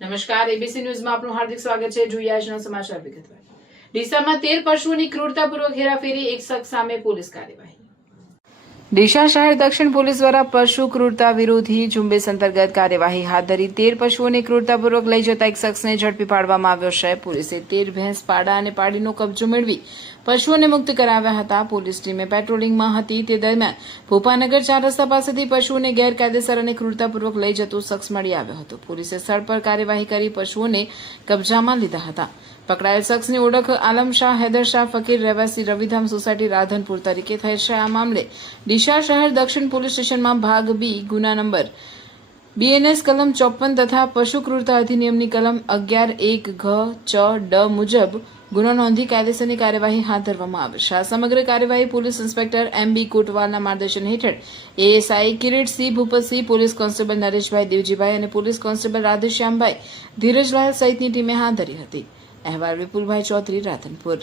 નમસ્કાર, એબીસી ન્યૂઝમાં આપનું હાર્દિક સ્વાગત છે. જોઈએ આજના સમાચાર વિગતવાર. ડીસામાં 13 પશુઓની ક્રૂરતાપૂર્વક હેરાફેરી, એક શખ્સ સામે પોલીસ કાર્યવાહી. ડીસા શહેર દક્ષિણ પોલીસ દ્વારા પશુ ક્રૂરતા વિરોધી ઝુંબેશ અંતર્ગત કાર્યવાહી હાથ ધરી 13 પશુઓને ક્રૂરતાપૂર્વક લઈ જતા એક શખ્સને ઝડપી પાડવામાં આવ્યો છે. પોલીસે 13 ભેંસ, પાડા અને પાડીનો કબજો મેળવી પશુઓને મુક્ત કરાવ્યા હતા. પોલીસ ટીમે પેટ્રોલિંગમાં હતી તે દરમિયાન ભોપાનગર 4 રસ્તા પાસેથી પશુઓને ગેરકાયદેસર અને ક્રૂરતાપૂર્વક લઈ જતો શખ્સ મળી આવ્યો હતો. પોલીસે સ્થળ પર કાર્યવાહી કરી પશુઓને કબજામાં લીધા હતા. પકડાયેલ શખ્સની ઓળખ આલમ શાહ, હૈદર શાહ ફકીર, રહેવાસી રવિધામ સોસાયટી, રાધનપુર તરીકે થઈ છે. આ મામલે ડીસા શહેર દક્ષિણ પોલીસ સ્ટેશનમાં ભાગ બી ગુના નંબર BNS કલમ 54 તથા પશુ ક્રૂરતા અધિનિયમની કલમ 11(1) ઘ ચ ડ મુજબ ગુનો નોંધી કાયદેસરની કાર્યવાહી હાથ ધરવામાં આવી છે. આ સમગ્ર કાર્યવાહી પોલીસ ઇન્સ્પેક્ટર MB કોટવાલના માર્ગદર્શન હેઠળ ASI Kiritsinh, Bhupatsinh, police constable Nareshbhai Devjibhai અને પોલીસ કોન્સ્ટેબલ રાધેશ્યામભાઈ ધીરજલાલ સહિતની ટીમે હાથ ધરી હતી. અહેવાલ વિપુલભાઈ ચૌધરી, રાધનપુર.